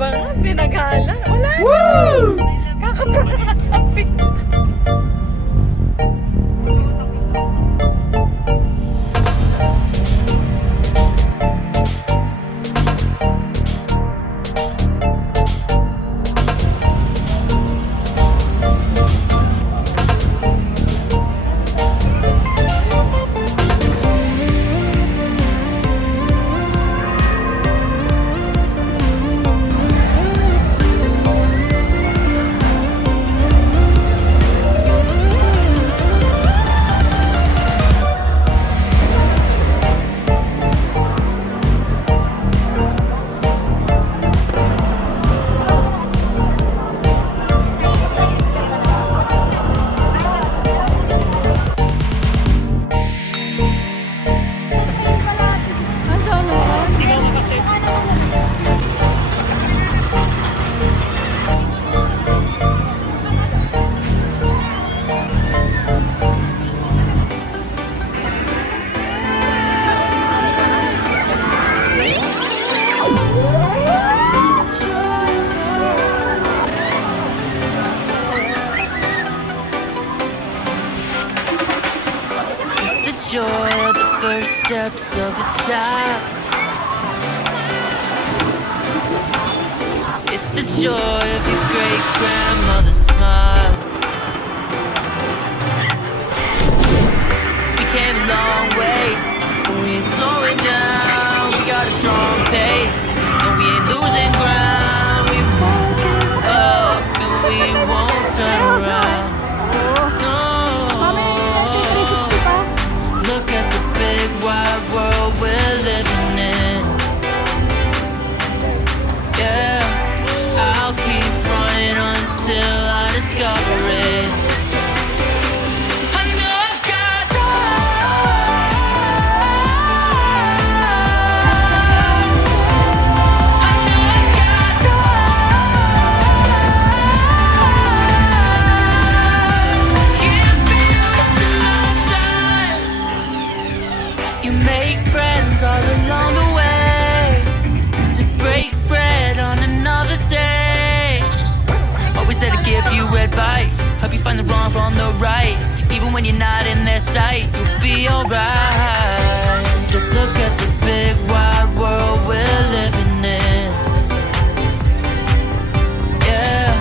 ba nga? Pinaghala. Wala na. Kakapura sa picture. Joy of the first steps of a child. It's the joy of your great grandmother's smile. We came a long way, but we ain't slowing down. We got a strong pace, and we ain't losing ground. We won't give up, and we won't turn around. Look at the big wide world we're living in. Yeah, I'll keep running until I discover it. I know I've got I know I've got Can't be wasting my time. You make friends all along the way, to break bread on another day. Always there to give you advice, help you find the wrong from the right. Even when you're not in their sight, you'll be alright. Just look at the big wide world we're living in. Yeah,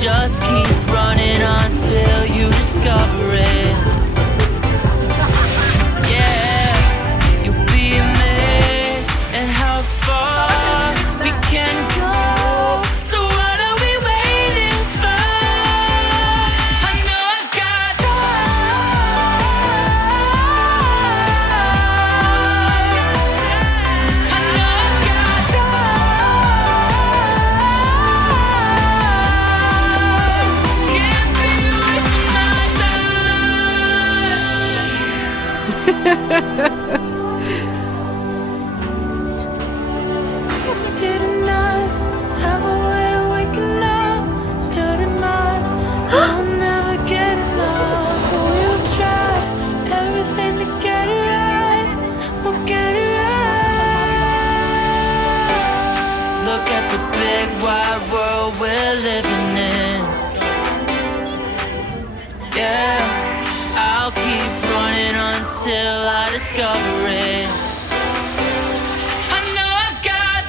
just keep running until you discover it. Till I discover it. I know I've got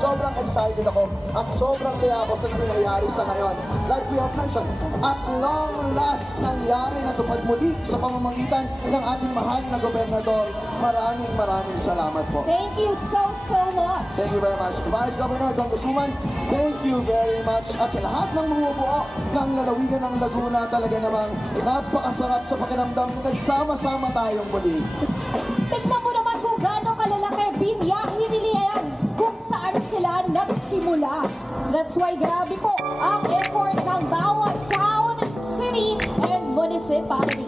Sobrang excited ako at sobrang saya ako sa nangyayari sa ngayon. Like we have mentioned, at long last nangyari na tupad muli sa pamamagitan ng ating mahal na gobernador. Maraming salamat po. Thank you so much. Thank you very much. Vice Governor, Congresswoman, thank you very much. At sa lahat ng bumubuo ng lalawigan ng Laguna, talaga namang napakasarap sa pakiramdam na nagsama-sama tayong muli. Tignan mo naman kung gaano kalalaki binyahe nila yan kung saan sila nagsimula. That's why grabe po ang effort ng bawat town, city, and municipality.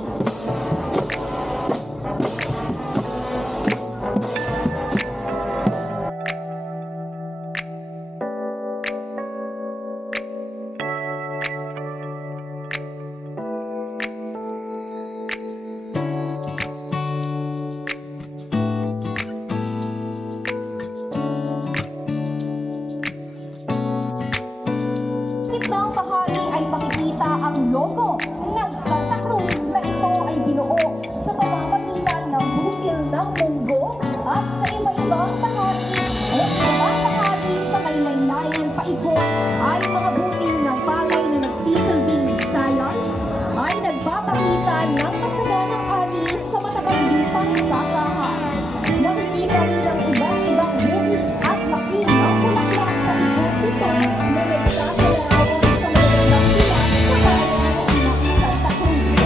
kasaganang ani sa matagal lupang sakahan. Nakikita rin ang iba't ibang movies at laki ng bulaklak na ito na nagsasalawan sa magandang ilan sa bayan ng Santa Cruz.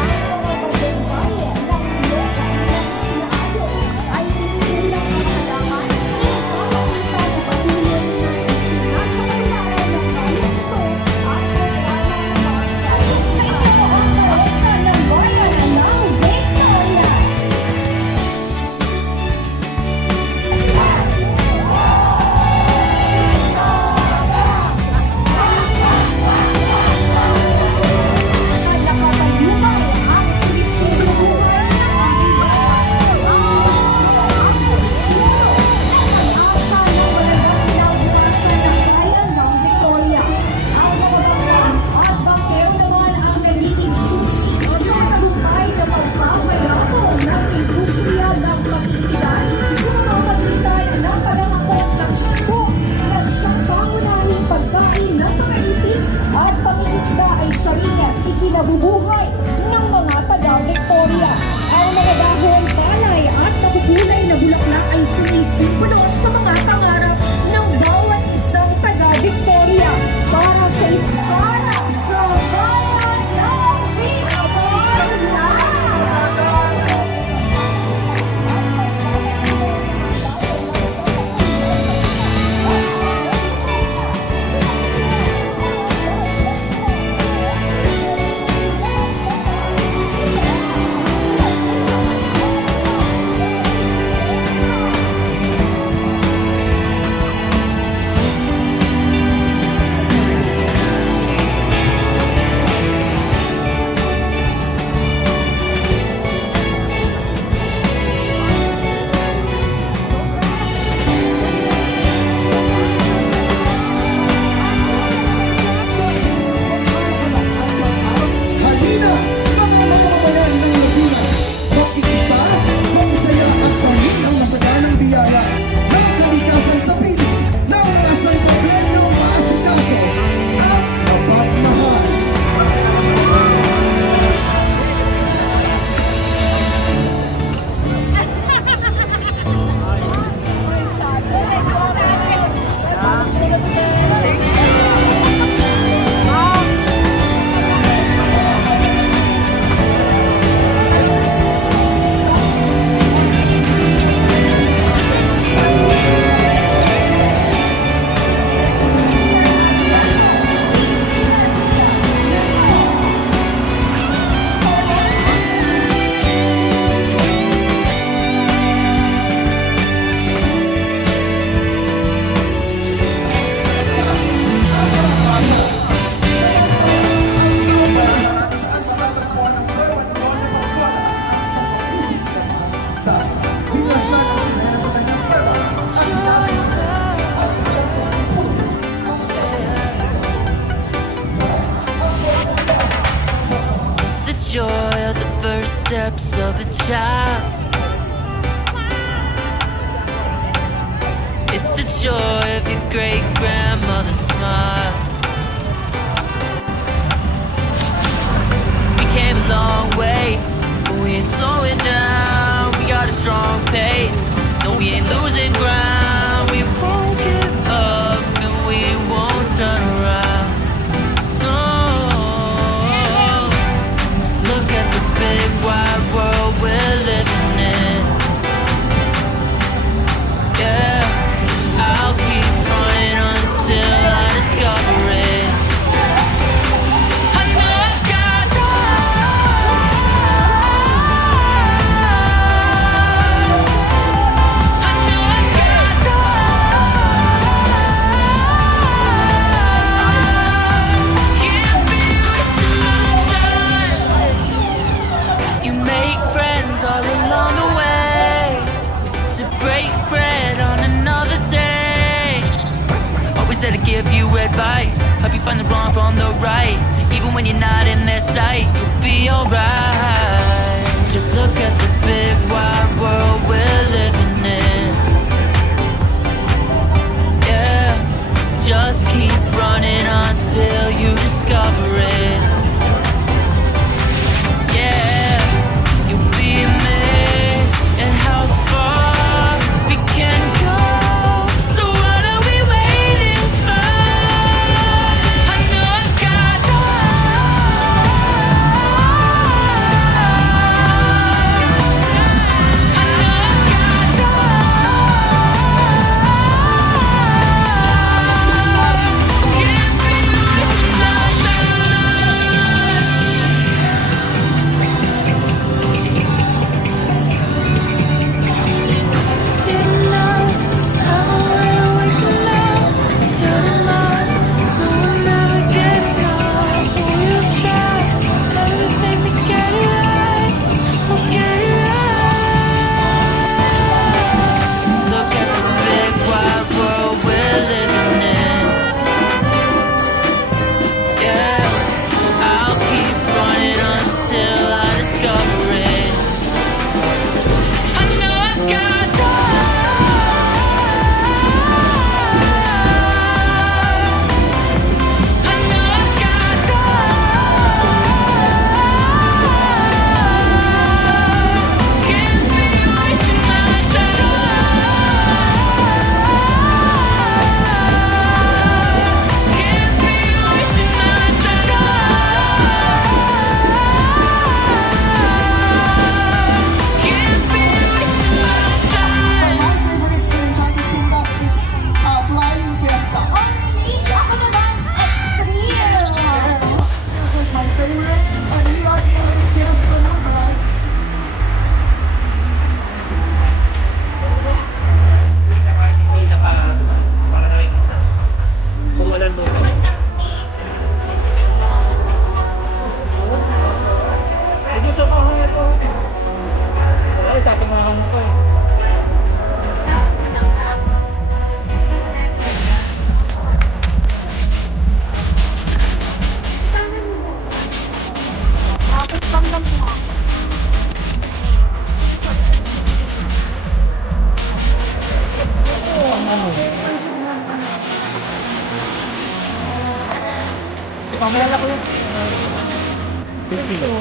Ang mga barangay ng Loca ng Sinayos ay isulang kailangan na makakita na patuloy na isinasakularan ng bayan ito at programang pagkakas sa inyo ang kaosa ng bayan ng Victoria. At nakapaglumal ang sumisilong buhay ng ating bayan. Ang sumisilong ang asa ng walang kinabukasan ng bayan ng Victoria. Ang mga bangkay at bangkero naman ang nagiging susi sa matagumpay na pagpapayabong ng industriya ng pag-iilan sa pamamagitan ng pag-angakot ng suso na siyang pangunahing pagkain ng mga itik at pangingisda ay siya rin at ikinabubuhay ng mga taga-Victoria. Ang mga dahon, palay at nabubulay na bulaklak ay sumisimbolo sa mga pangarap ng bawat isang taga-Victoria para sa bayan ng Victoria. Halina, mga mamamayan ng Laguna, mag-ikisa, mag-isaya at gawin ang masaganang biyaya ng kalikasan sa piling ng mga sangkaplenyong maasikaso at mapagmahal. Saan sa natagpuan ng Cueva ni Don Pascual? Dinasal ang sirena sa kanyang kuweba at sinabi It's the joy of the first steps of a child. It's the joy of your great grandmother's smile. We came a long way, but we ain't slowing down. We got a strong pace, no, we ain't losing ground. We won't give up and we won't turn around. No, look at the big wide world we're living in. Yeah, I'll keep running until I discover it. I know I've got I know I've got Can't be wasting my time. You make friends all along the way to break bread on another day. Always there to give you advice, help you find the wrong from the right. Even when you're not in their sight, you'll be alright. Just look at the big wide world we're living in. Yeah, just keep running until you discover it. Yeah. Pamalala ko yun. Ito,